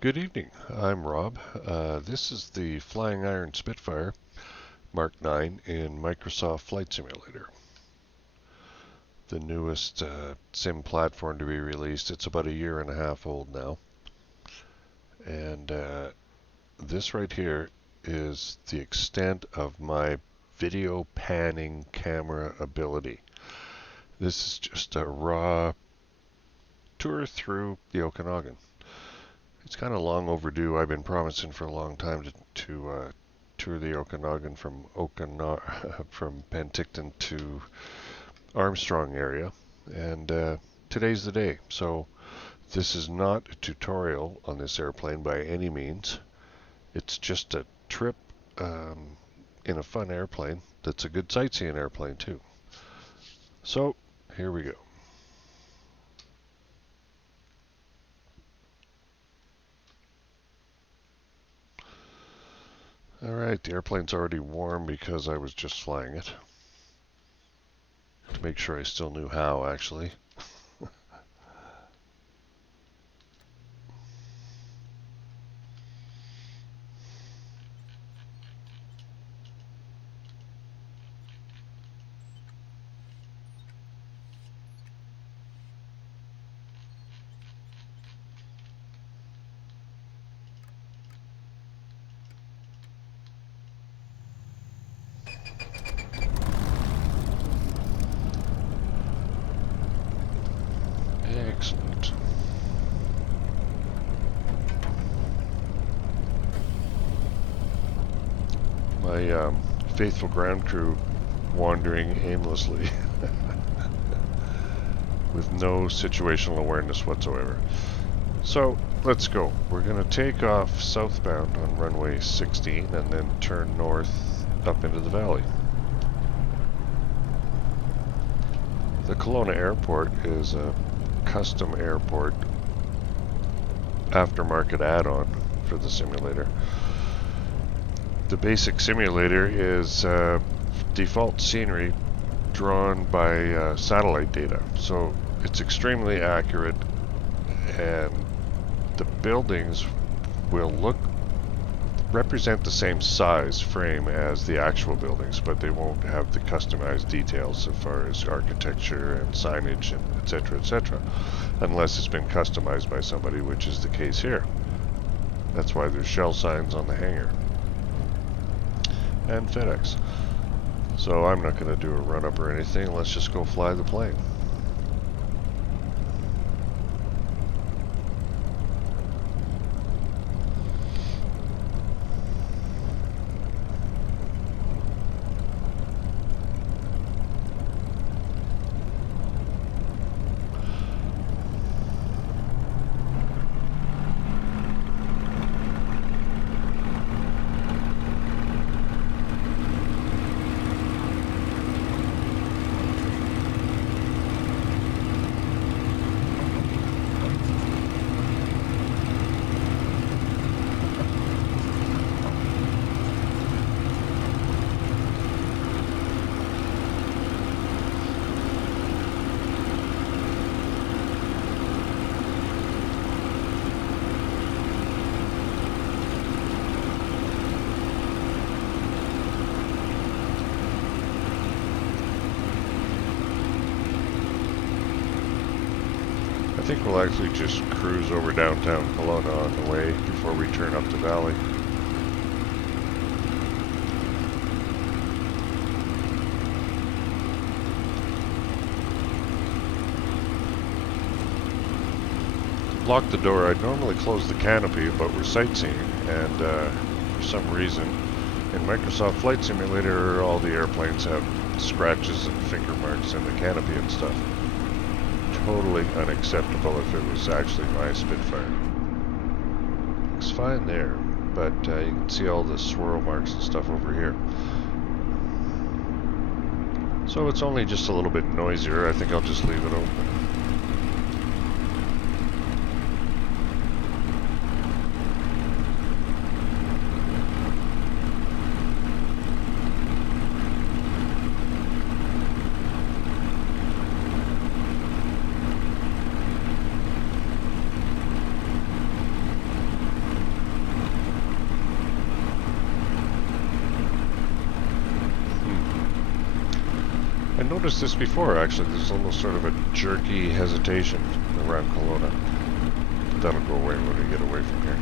Good evening. I'm Rob. This is the FlyingIron Spitfire Mark 9 in Microsoft Flight Simulator. The newest sim platform to be released. It's about a year and a half old now. And this right here is the extent of my video panning camera ability. This is just a raw tour through the Okanagan. It's kind of long overdue. I've been promising for a long time to tour the Okanagan from from Penticton to Armstrong area, and today's the day. So this is not a tutorial on this airplane by any means. It's just a trip in a fun airplane that's a good sightseeing airplane too. So here we go. Alright, the airplane's already warm because I was just flying it. To make sure I still knew how, actually. Excellent. My faithful ground crew wandering aimlessly with no situational awareness whatsoever. So let's go. We're going to take off southbound on runway 16 and then turn north up into the valley. The Kelowna airport is a custom airport aftermarket add-on for the simulator. The basic simulator is default scenery drawn by satellite data, so it's extremely accurate, and the buildings will represent the same size frame as the actual buildings, but they won't have the customized details as far as architecture and signage and etc., unless it's been customized by somebody, which is the case here. That's why there's Shell signs on the hangar and FedEx. So I'm not going to do a run-up or anything. Let's just go fly the plane. I think we'll actually just cruise over downtown Kelowna on the way before we turn up the valley. Lock the door. I'd normally close the canopy, but we're sightseeing, and for some reason, in Microsoft Flight Simulator, all the airplanes have scratches and finger marks in the canopy and stuff. Totally unacceptable if it was actually my Spitfire. Looks fine there, but you can see all the swirl marks and stuff over here. So it's only just a little bit noisier. I think I'll just leave it open. noticed this before, actually. There's almost sort of a jerky hesitation around Kelowna. But that'll go away when we get away from here.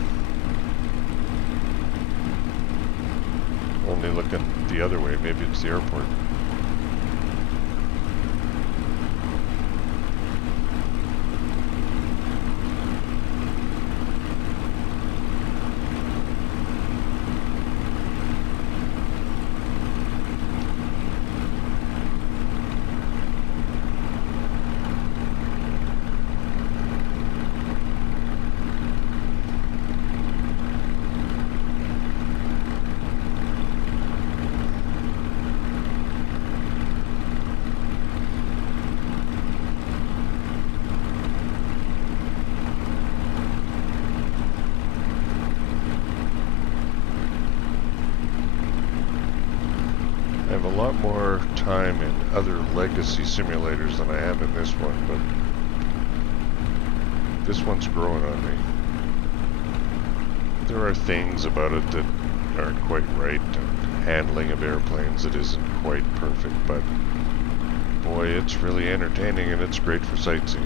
Only looking the other way, maybe it's the airport. I have a lot more time in other legacy simulators than I have in this one, but this one's growing on me. There are things about it that aren't quite right, and handling of airplanes that isn't quite perfect, but boy, it's really entertaining and it's great for sightseeing.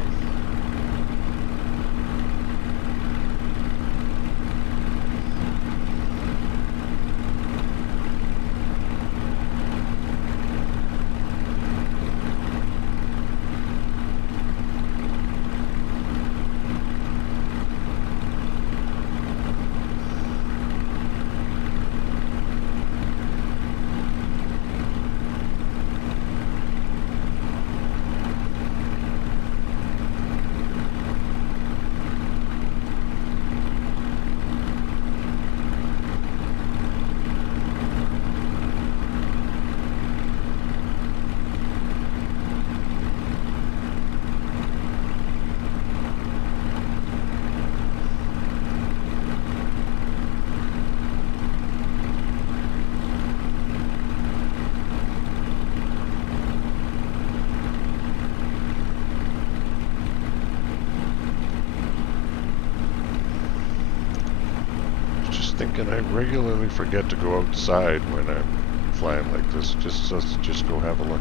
Thinking I regularly forget to go outside when I'm flying like this. Just go have a look.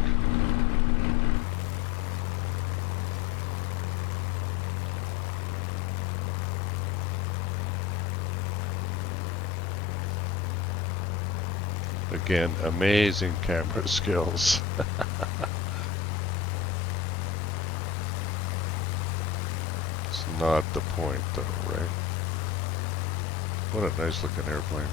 Again, amazing camera skills. It's not the point though, right? What a nice looking airplane.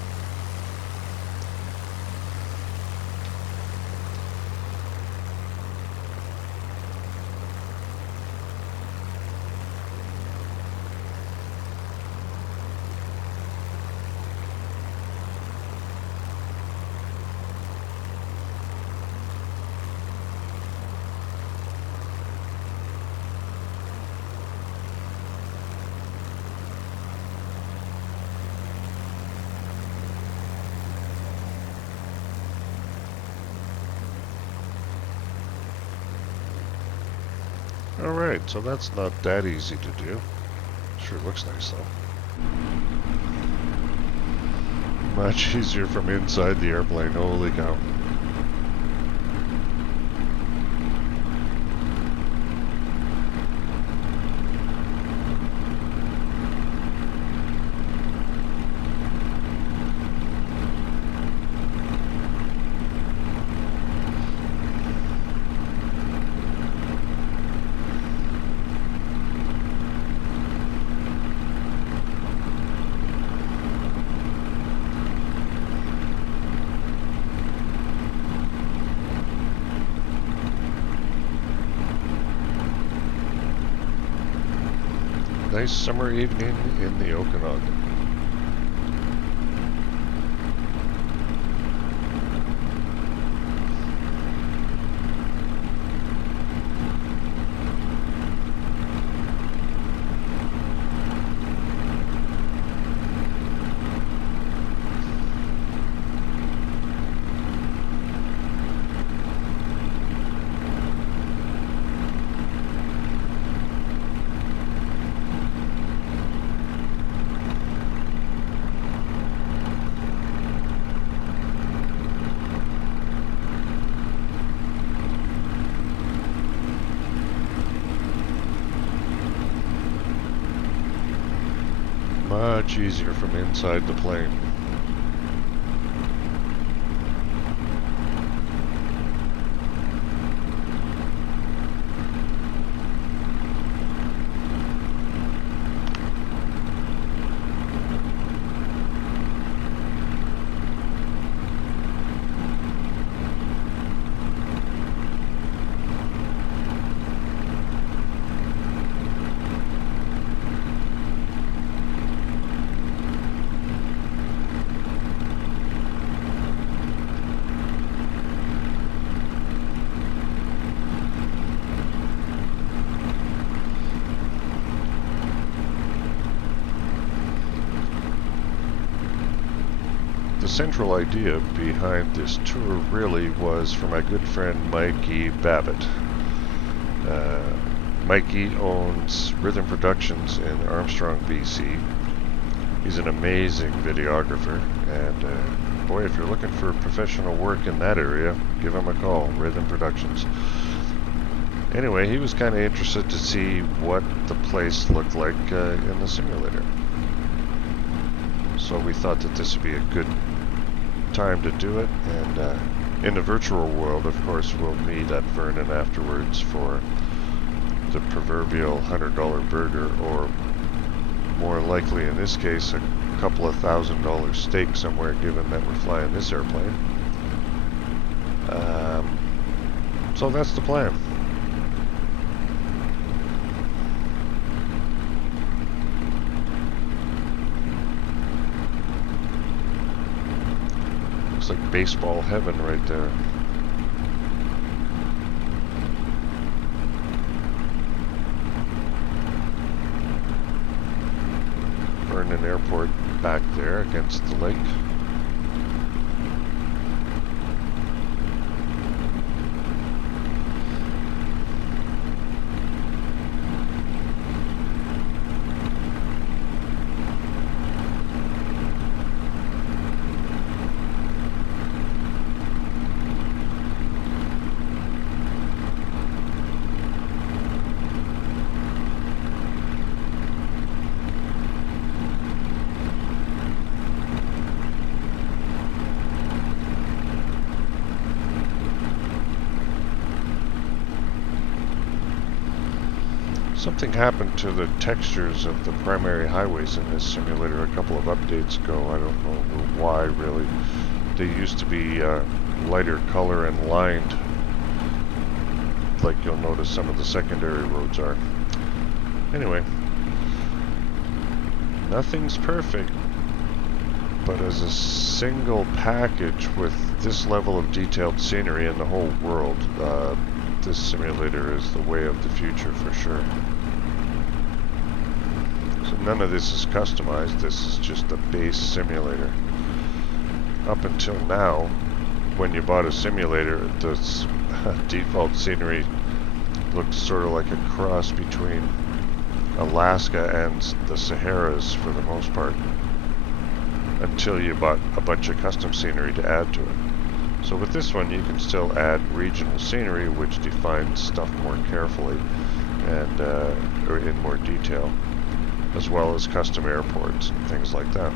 Alright, so that's not that easy to do. Sure looks nice though. Much easier from inside the airplane, holy cow. Nice summer evening in the Okanagan. much easier from inside the plane. The central idea behind this tour really was for my good friend Mikey Babbitt. Mikey owns Rhythm Productions in Armstrong, BC. He's an amazing videographer, and boy, if you're looking for professional work in that area, give him a call, Rhythm Productions. Anyway, he was kind of interested to see what the place looked like in the simulator. So we thought that this would be a good time to do it, and in the virtual world, of course, we'll meet at Vernon afterwards for the proverbial $100 burger, or more likely in this case a couple of $1,000 steak somewhere, given that we're flying this airplane. So that's the plan. Looks like baseball heaven right there. Vernon Airport back there against the lake. Something happened to the textures of the primary highways in this simulator a couple of updates ago. I don't know why, really. They used to be lighter color and lined, like you'll notice some of the secondary roads are. Anyway, nothing's perfect, but as a single package with this level of detailed scenery in the whole world, this simulator is the way of the future for sure. So none of this is customized, this is just a base simulator. Up until now, when you bought a simulator, the default scenery looked sort of like a cross between Alaska and the Saharas for the most part, until you bought a bunch of custom scenery to add to it. So with this one, you can still add regional scenery, which defines stuff more carefully and or in more detail, as well as custom airports and things like that.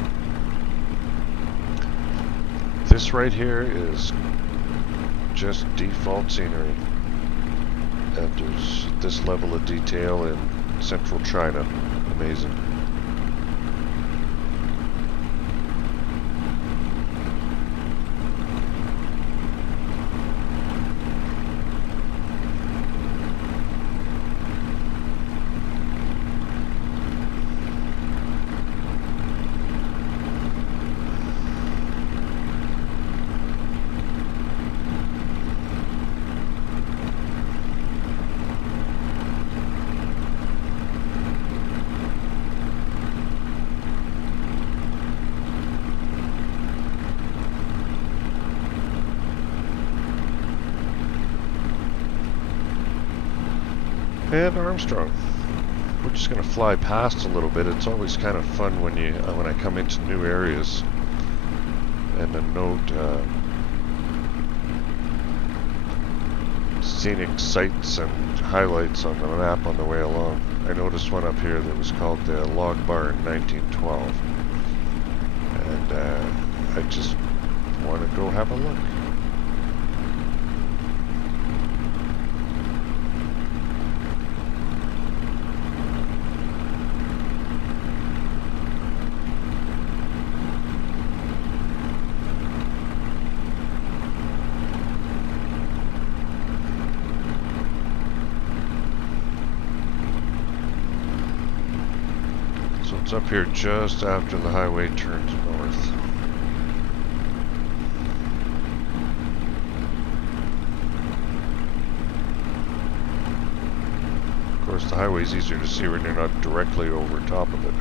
This right here is just default scenery, and there's this level of detail in central China. Amazing. And Armstrong. We're just going to fly past a little bit. It's always kind of fun when you when I come into new areas. And a note, scenic sights and highlights on the map on the way along. I noticed one up here that was called the Log Barn 1912, and I just want to go have a look. So it's up here just after the highway turns north. Of course, the highway's easier to see when you're not directly over top of it.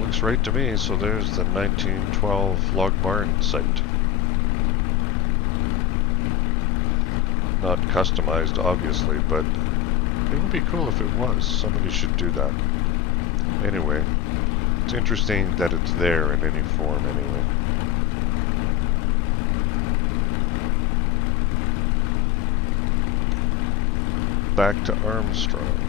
Looks right to me, so there's the 1912 log barn site. Not customized, obviously, but it would be cool if it was. Somebody should do that. Anyway, it's interesting that it's there in any form anyway. Back to Armstrong.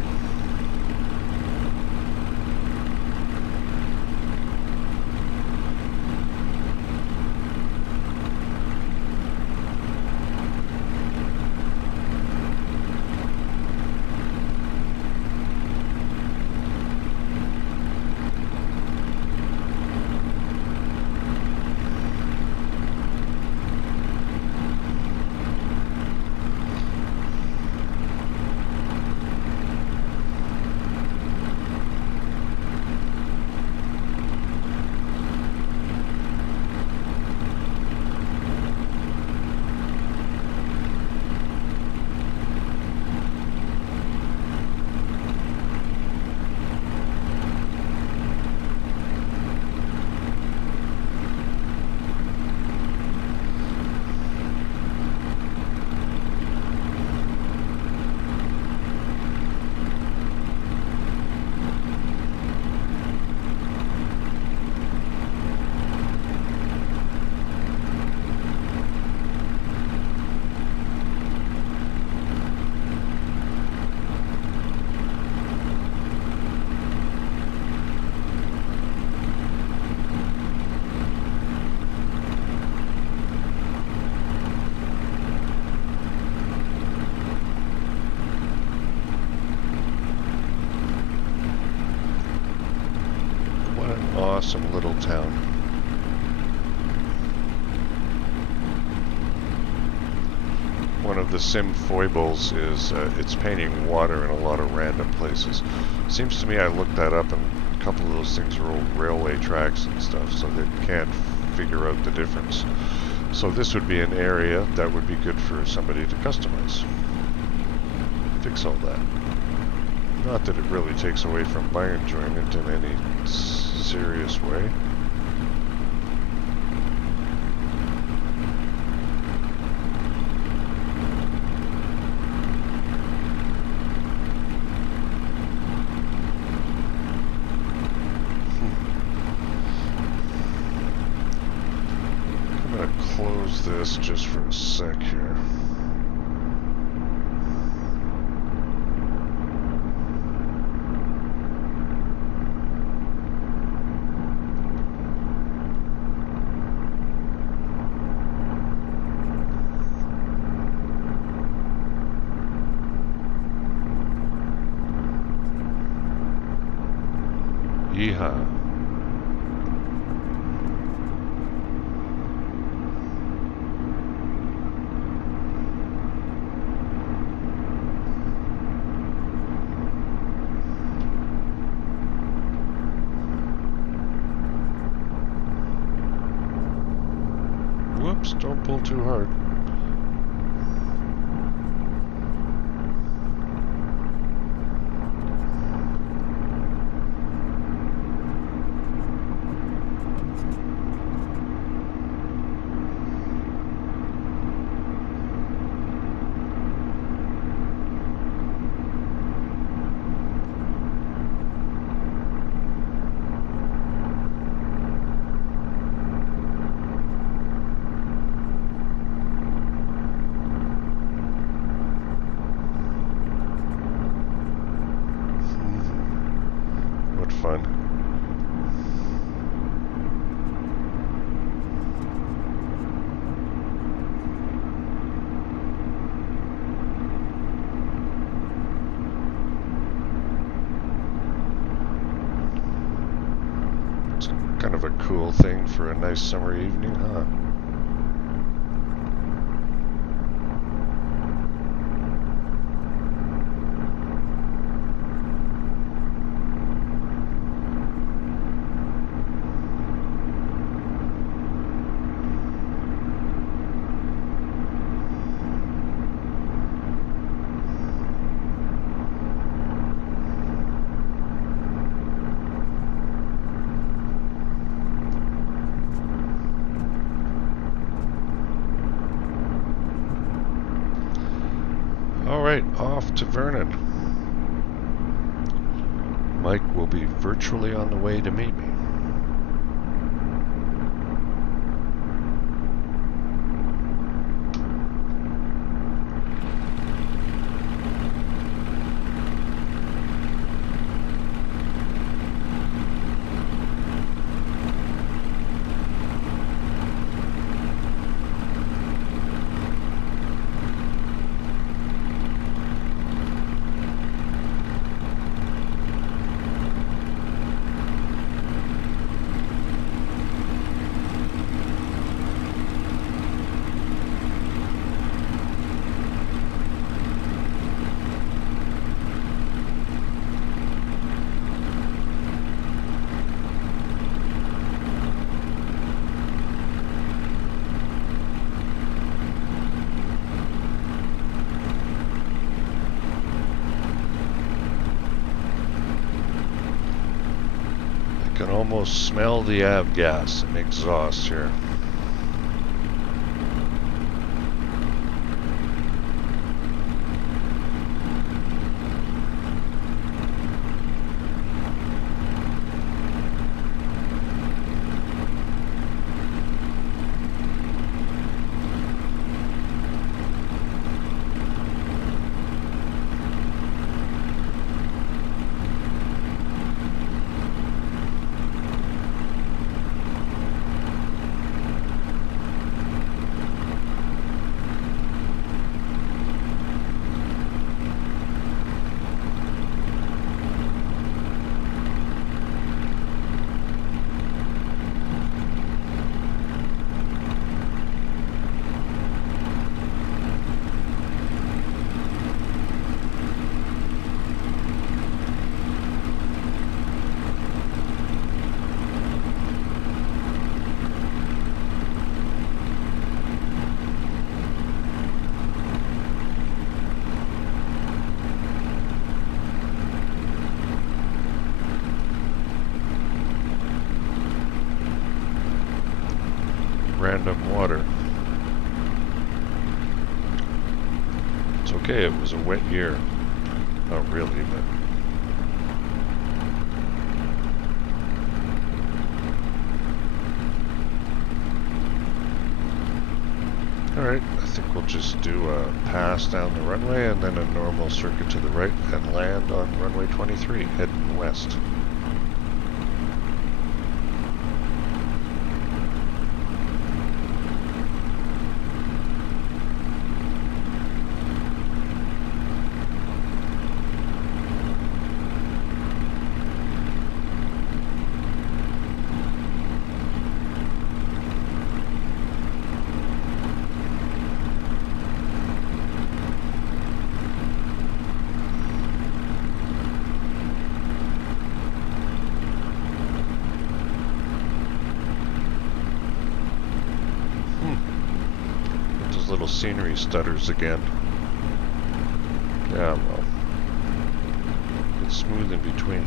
Awesome little town. One of the sim foibles is it's painting water in a lot of random places. Seems to me, I looked that up, and a couple of those things are old railway tracks and stuff, so they can't figure out the difference. So this would be an area that would be good for somebody to customize. Fix all that. Not that it really takes away from my enjoyment in any serious way. I'm gonna close this just for a sec here. Yeehaw. Whoops, don't pull too hard. fun. It's kind of a cool thing for a nice summer evening, huh? Alright, off to Vernon. Mike will be virtually on the way to meet me. I can almost smell the avgas and exhaust here. Random water. It's okay, it was a wet year. Not really, but... Alright, I think we'll just do a pass down the runway and then a normal circuit to the right and land on runway 23, heading west. Little scenery stutters again. Yeah, well, it's smooth in between.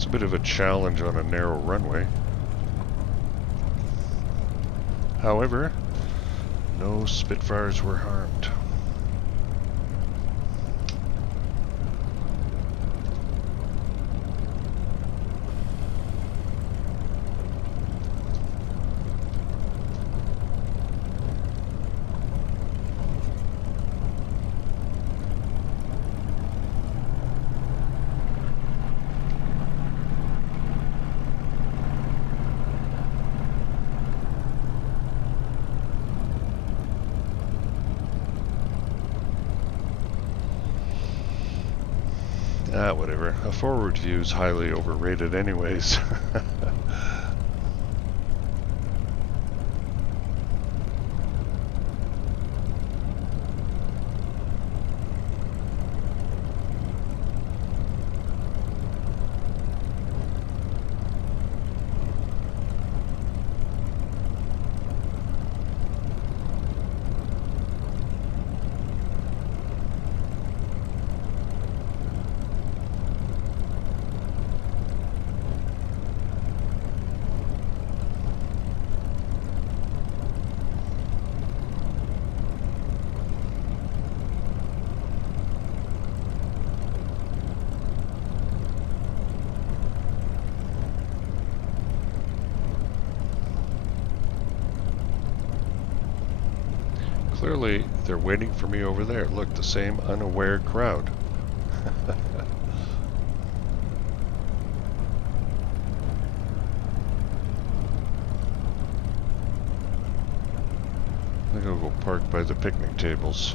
It's a bit of a challenge on a narrow runway. However, no Spitfires were harmed. Whatever. A forward view is highly overrated anyways. Clearly, they're waiting for me over there. Look, the same unaware crowd. I'm gonna go park by the picnic tables.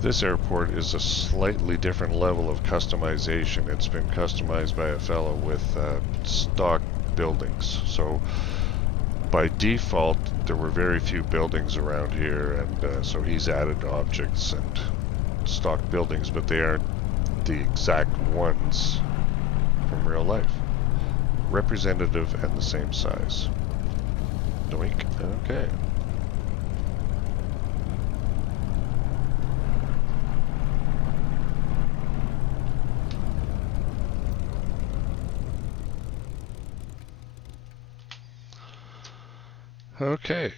This airport is a slightly different level of customization. It's been customized by a fellow with stock buildings. So by default, there were very few buildings around here, and so he's added objects and stock buildings, but they aren't the exact ones from real life. Representative and the same size. Doink. Okay. Okay.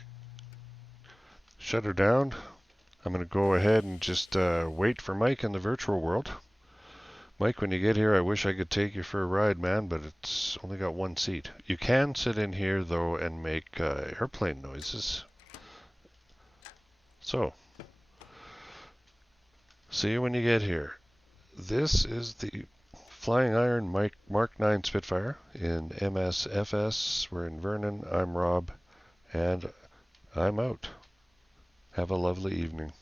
Shut her down. I'm going to go ahead and just wait for Mike in the virtual world. Mike, when you get here, I wish I could take you for a ride, man, but it's only got one seat. You can sit in here, though, and make airplane noises. So, see you when you get here. This is the Flying Iron Mark 9 Spitfire in MSFS. We're in Vernon. I'm Rob, and I'm out. Have a lovely evening.